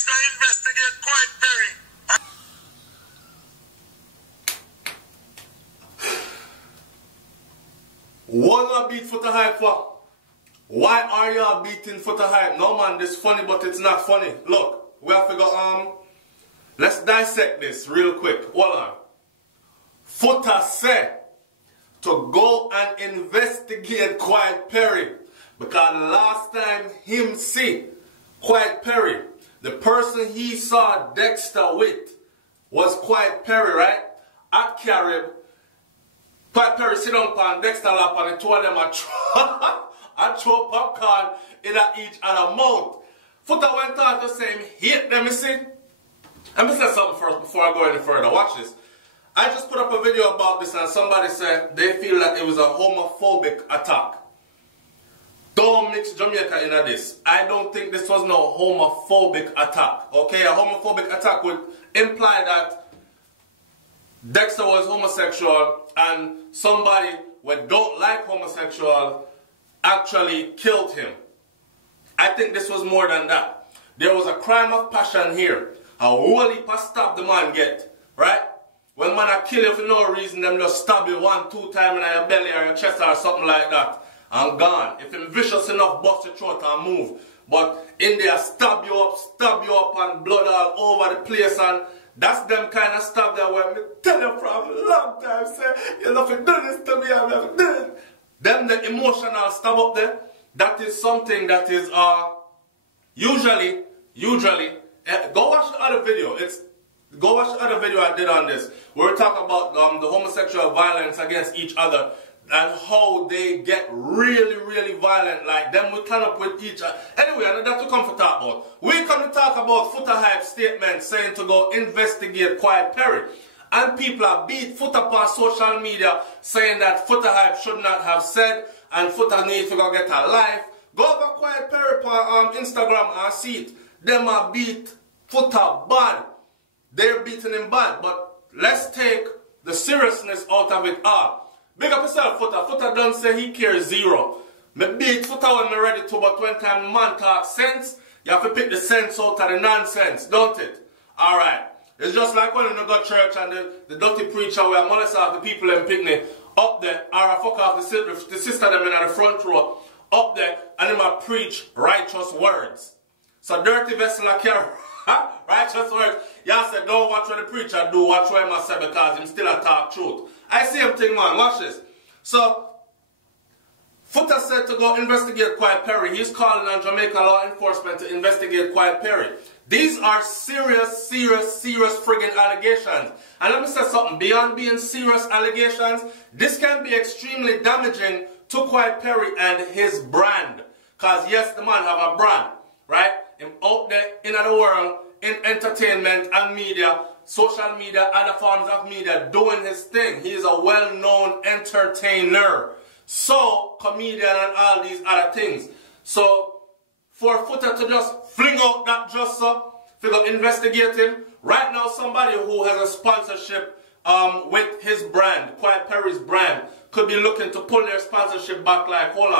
police now investigate Quiet Perry. What I beat Foota hype for? Why are y'all beating Foota hype? No man, this funny, but it's not funny. Look, we have to go, let's dissect this real quick. Hold on. Foota said to go and investigate Quiet Perry. Because last time him see Quiet Perry, the person he saw Dexter with was Quiet Perry, right? At Carib. Quiet Perry sit on pan Dexter lap and the two of them are throw popcorn in each other's mouth. Foota went on to say him hate them, you see? Let me say something first before I go any further. Watch this. I just put up a video about this and somebody said they feel that it was a homophobic attack. Don't mix Jamaica in this. I don't think this was no homophobic attack. Okay, a homophobic attack would imply that Dexter was homosexual and somebody who don't like homosexual actually killed him. I think this was more than that. There was a crime of passion here. A whole heap of stab the man get, right? When man a kill you for no reason, them just stab you 1-2 times in your belly or your chest or something like that, and gone. If him vicious enough, bust your throat and move. But in there, stab you up and blood all over the place, and that's them kind of stuff that when me tell you from a long time, say, you have to do this to me, I have to do it. Them the emotional stab up there, that is something that is usually, go watch the other video. Go watch the other video I did on this. Where we talk about the homosexual violence against each other and how they get really, really violent. Like them we turn up with each other. Anyway, that's what we come to talk about. We come to talk about Foota hype statement saying to go investigate Quiet Perry. And people are beat Foota on social media saying that Foota hype should not have said and Foota needs to go get a life. Go over Quiet Perry on Instagram and see it. Them are beat Foota bad. They're beating him bad. But let's take the seriousness out of it all. Big up yourself, Foota. Foota don't say he cares zero. Me beat Foota when me ready to, but when time man talk sense, you have to pick the sense out of the nonsense, don't it? Alright. It's just like when you go to church and the dirty preacher will molest off the people in picnic up there, or I fuck off the sister them in the front row up there, and them a preach righteous words. So dirty vessel I carry righteous words. Y'all said don't watch what the preacher do, watch what him I say because him still a talk truth. I see him thing, man. Watch this. So Foota said to go investigate Quiet Perry. He's calling on Jamaica law enforcement to investigate Quiet Perry. These are serious friggin' allegations. And let me say something. Beyond being serious allegations, this can be extremely damaging to Quiet Perry and his brand. Because yes, the man have a brand, right? Him out there in the world, in entertainment and media, social media, other forms of media, doing his thing. He is a well-known entertainer. So, comedian and all these other things. So, for Foota to just fling out that just so, figure investigate him. Right now, somebody who has a sponsorship with his brand, Quiet Perry's brand, could be looking to pull their sponsorship back like, hold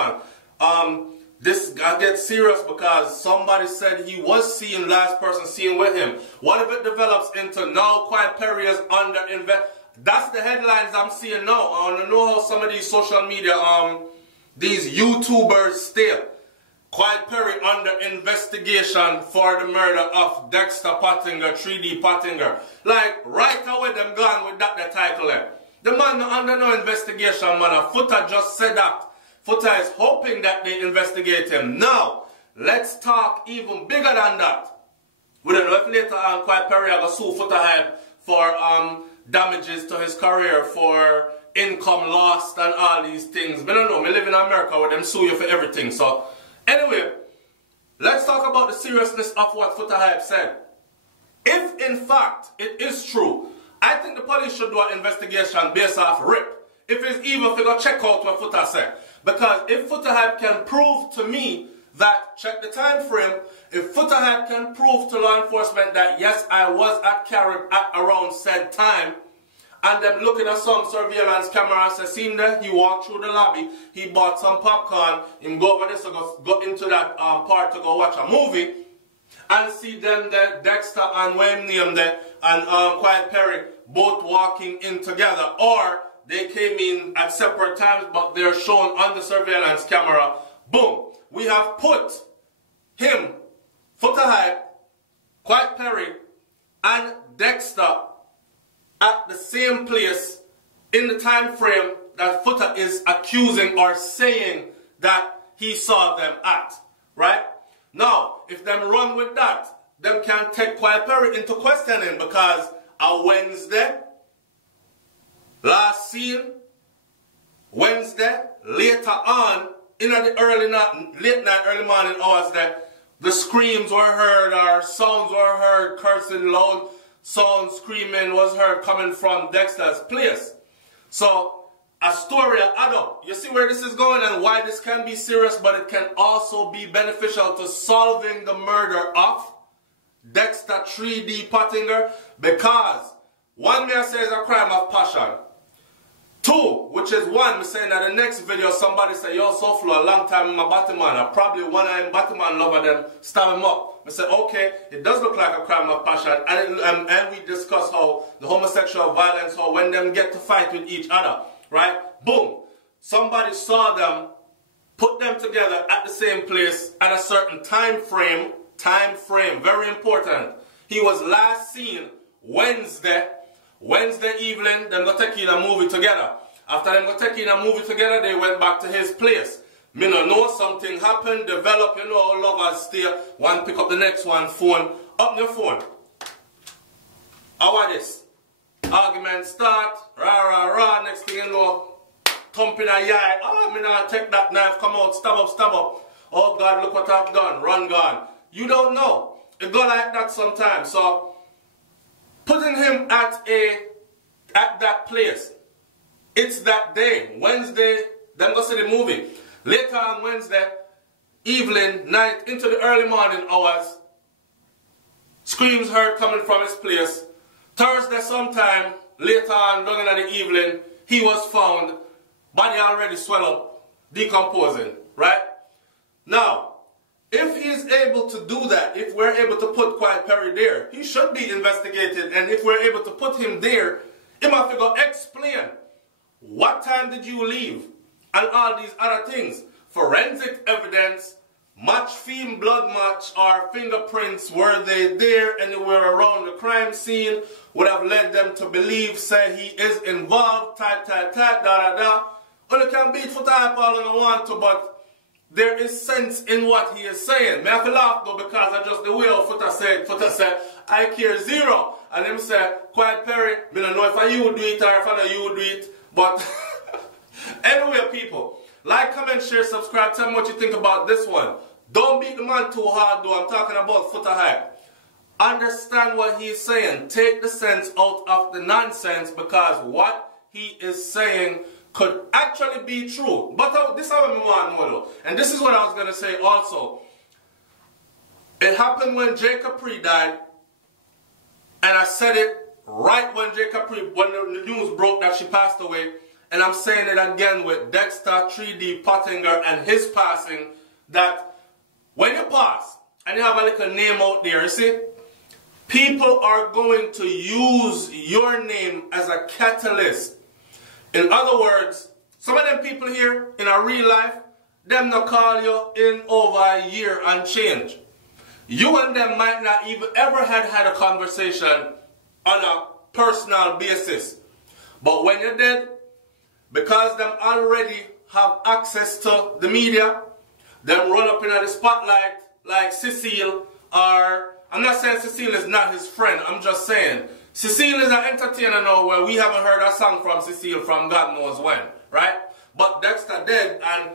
on. This guy gets serious because somebody said he was seeing last person seeing with him. What if it develops into now Quiet Perry is under That's the headlines I'm seeing now. I want to know how some of these social media, these YouTubers still. Quiet Perry under investigation for the murder of Dexter Pottinger, 3D Pottinger. Like, right away them gone with that title there. The man not under no investigation, man. Foota just said that. Foota is hoping that they investigate him. Now, let's talk even bigger than that. We don't know if later on Quiet Perry will sue Foota hype for damages to his career, for income lost and all these things. But I don't know, me live in America where them sue you for everything. So, anyway, let's talk about the seriousness of what Foota hype said. If in fact it is true, I think the police should do an investigation based off RIP. If it's even figure check out what Foota said. Because if Foota hype can prove to me that, check the time frame, if Foota hype can prove to law enforcement that yes, I was at Carib at around said time, and them looking at some surveillance camera and say, seen there, he walked through the lobby, he bought some popcorn, him go over there, so go into that part to go watch a movie, and see them there, Dexter and Wayne Name there, and Quiet Perry both walking in together, or they came in at separate times, but they're shown on the surveillance camera. Boom. We have put him, Foota Hype, Quiet Perry, and Dexter at the same place in the time frame that Foota is accusing or saying that he saw them at. Right? Now, if them run with that, them can take Quiet Perry into questioning, because a Wednesday, last seen, Wednesday, later on, in the late night, early morning hours, that the screams were heard, or sounds were heard, cursing, loud sound, screaming was heard coming from Dexter's place. So, a story add up. You see where this is going and why this can be serious, but it can also be beneficial to solving the murder of Dexter 3D Pottinger, because one, may I say, is a crime of passion. Two, which is one, me saying that the next video somebody say, yo, SouFlo, a long time in my Batman, I probably one of them Batman lover them stab him up. I said, okay, it does look like a crime of passion, and we discuss how the homosexual violence, how when them get to fight with each other, right? Boom. Somebody saw them, put them together at the same place at a certain time frame, very important. He was last seen Wednesday evening, them go take in a movie together. After them go take in a movie together, they went back to his place. Me no know something happened, develop, you know how lovers stay. One pick up the next one, phone, up your phone. How are this? Argument start, rah, next thing you know, thumping a yard. Oh, me now take that knife, come out, stab up. Oh God, look what I've done, run gone. You don't know. It go like that sometimes. So, putting him at that place, it's that day, Wednesday, them go see the movie. Later on Wednesday, evening, night, into the early morning hours, screams heard coming from his place. Thursday sometime, later on, down in the evening, he was found, body already swelled up, decomposing, right? Now, if he's able to do that, if we're able to put Quiet Perry there, he should be investigated. And if we're able to put him there, he must go explain, what time did you leave? And all these other things. Forensic evidence, blood match, or fingerprints, were they there anywhere around the crime scene, would have led them to believe, say he is involved, type, da. Well, you can beat Foota Hype all you want to, but there is sense in what he is saying. Me have to laugh though, because I just the way Foota said, I care zero. And him say, Quiet Perry, me don't know if you would do it or if I know you would do it. But anyway, people, like, comment, share, subscribe. Tell me what you think about this one. Don't beat the man too hard though. I'm talking about Foota Hype. Understand what he's saying. Take the sense out of the nonsense, because what he is saying could actually be true. But this is what I want to know. And this is what I was going to say also. It happened when J. Capri died. And I said it right when when the news broke that she passed away. And I'm saying it again with Dexter 3D Pottinger and his passing. That when you pass and you have a little name out there, you see, people are going to use your name as a catalyst. In other words, some of them people here in a real life, them not call you in over a year and change. You and them might not even ever had a conversation on a personal basis. But when you're dead, because them already have access to the media, them run up in the spotlight like Cecile, or I'm not saying Cecile is not his friend, I'm just saying Cecile is an entertainer now where we haven't heard a song from Cecile from God knows when, right? But Dexter dead and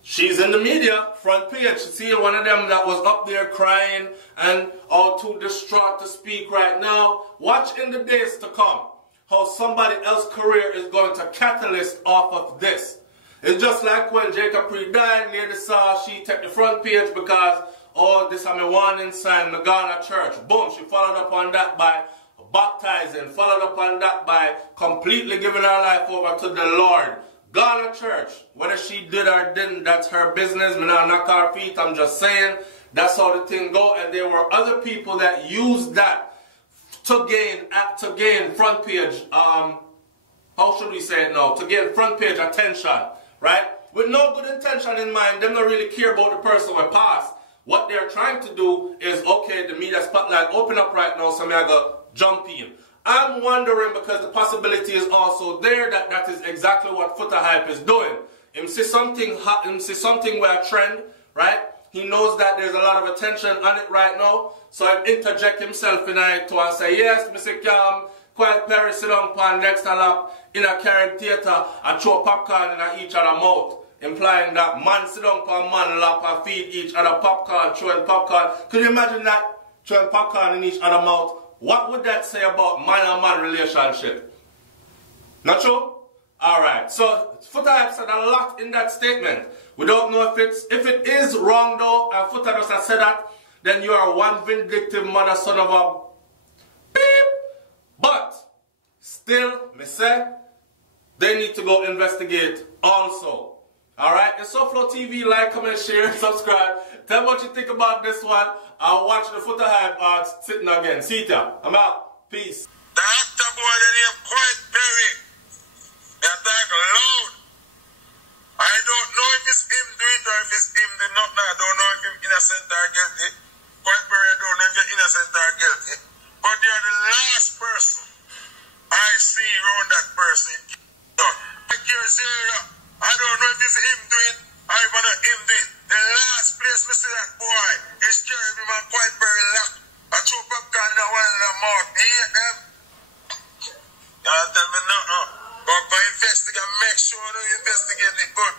she's in the media, front page. Cecile, one of them that was up there crying and all too distraught to speak right now. Watch in the days to come how somebody else's career is going to catalyst off of this. It's just like when J. Capri died, lady saw she took the front page because, oh, this is my warning sign, me gone to church. Boom, she followed up on that by baptizing, followed up on that by completely giving her life over to the Lord. Gone to church. Whether she did or didn't, that's her business. Me not knock her feet. I'm just saying That's how the thing go. And there were other people that used that to gain front page, how should we say it now? To gain front page attention, right? With no good intention in mind, them don't really care about the person who passed. What they're trying to do is, okay, the media spotlight open up right now, so I'm going to jump in. I'm wondering, because the possibility is also there, that is exactly what Foota Hype is doing. Him see something hot, him see something where a trend, right? He knows that there's a lot of attention on it right now, so he interject himself in it to and say, yes, Mr. Quiet Perry sit down pan next to lap in a carrot theater and throw popcorn in each other mouth. Implying that man sit down pan man lap and feed each other popcorn, throwing popcorn. Could you imagine that? Throwing popcorn in each other mouth. What would that say about man-on-man relationship? Not true? Alright, so Foota Hype said a lot in that statement. We don't know if it is wrong though, and Foota just has said that, then you are one vindictive mother son of a beep. But still, me say, they need to go investigate also. Alright, it's SouFLoTV, like, comment, share, subscribe. Tell me what you think about this one. I'll watch the Foota Hype sitting again. See ya. I'm out. Peace. The actor boy that named Quiet Perry. They attack loud. I don't know if it's him do it or if it's him do not. I don't know if he's innocent or guilty. Quiet Perry, I don't know if you're innocent or guilty. But you're the last person I see around that person. Like you're zero. I don't know if it's him do it or if not him do it. The last place we see that boy is carrying him and Quiet Perry locked. I threw popcorn in one in the mouth. He ate them. Y'all tell me nothing. But go investigate, make sure you investigate it good.